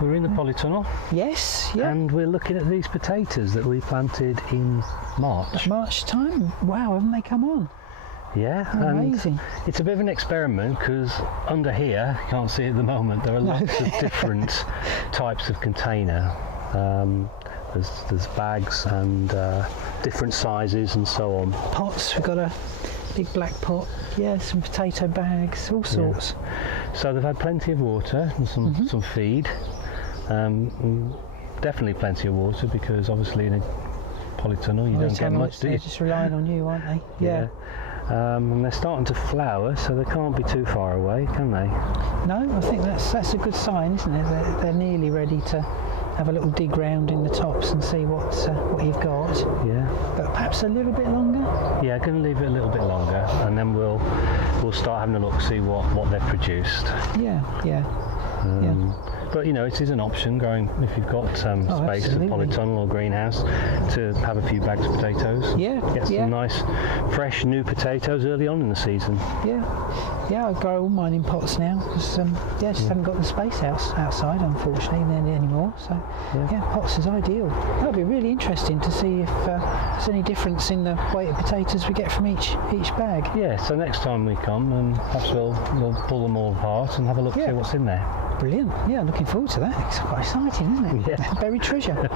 we're in the polytunnel. Yes, yeah. And we're looking at these potatoes that we planted in March. March time. Wow, haven't they come on? Yeah, Amazing. and it's a bit of an experiment because under here, you can't see at the moment, there are lots of different types of container. There's bags and different sizes and so on. Pots, we've got a big black pot. Yeah, some potato bags, all sorts. Yeah. So they've had plenty of water and some feed. Definitely plenty of water because obviously in a polytunnel you don't get much, do you? They're just relying on you, aren't they? Yeah. And they're starting to flower, so they can't be too far away, can they? No, I think that's a good sign, isn't it? They're nearly ready to have a little dig round in the tops and see what you've got. Yeah. But perhaps a little bit longer. Yeah, going to leave it a little bit longer, and then we'll start having a look, see what they've produced. Yeah, yeah. But you know, it is an option going if you've got space at polytunnel or greenhouse to have a few bags of potatoes. Yeah, get some nice, fresh, new potatoes early on in the season. Yeah, I grow all mine in pots now because just haven't got the space outside, unfortunately, anymore. So pots is ideal. That'll be really interesting to see if there's any difference in the weight of potatoes we get from each bag. Yeah, so next time we come, perhaps we'll pull them all apart and have a look, see what's in there. Brilliant. Yeah, looking forward to that. It's quite exciting, isn't it? Yeah. Buried treasure.